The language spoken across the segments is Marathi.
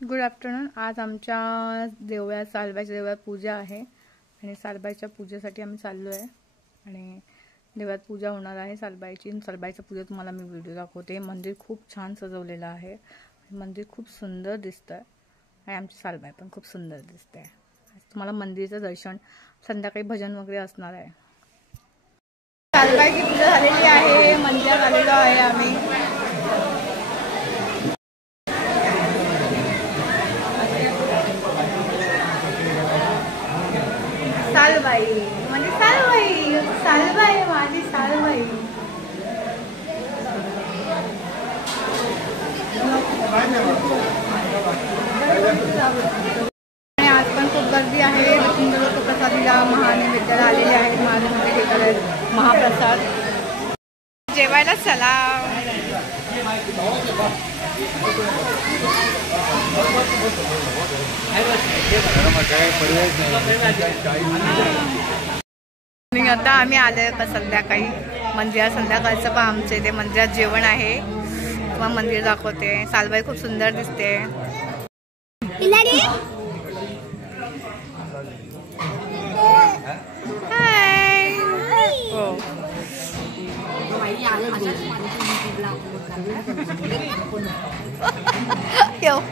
Good afternoon. आज आमच्या देवळात सालबाईच्या देवळात पूजा आहे आणि सालबाईच्या पूजेसाठी आम्ही चाललो आहे आणि देवळात पूजा होणार आहे सालबाईची। सालबाईची पूजा तुम्हाला मी व्हिडिओ दाखवते। मंदिर खूप छान सजवलेलं आहे, मंदिर खूप सुंदर दिसतंय आणि आमची सालबाई पण खूप सुंदर दिसते। तुम्हाला मंदिराचं दर्शन, संध्याकाळी भजन वगैरे असणार आहे। सालबाईची पूजा झालेली आहे, मंदिरात आलेलो आहे आम्ही। सालबाई म्हणजे सालबाई, सालबाई माझी सालबाई। आणि आज पण खूप गर्दी आहे। सुंदर लोक प्रसादीला महानैवेद्याला आलेले आहेत। महादेवाचे घेतात आहेत महाप्रसाद। जेवायला चला। आता आम्ही आलोय का संध्याकाळी मंदिरात। संध्याकाळचं पण आमच्या इथे मंदिरात जेवण आहे, तुम्हाला मंदिर दाखवते। सालबाई खूप सुंदर दिसते। Yo.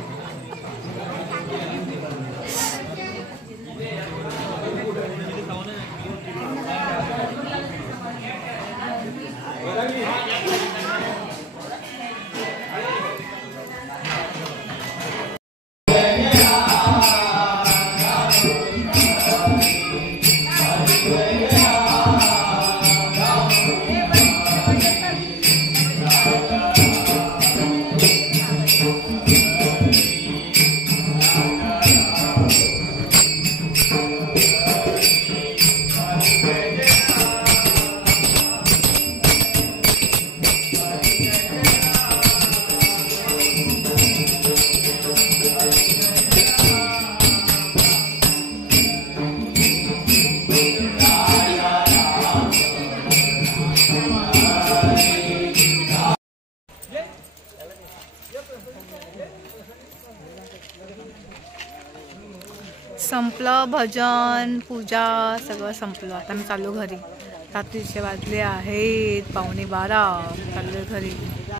संपलं भजन पूजा सगळं संपलं। आता मी चाललो घरी। रात्रीचे वाजले आहेत 11:15, चाललो घरी।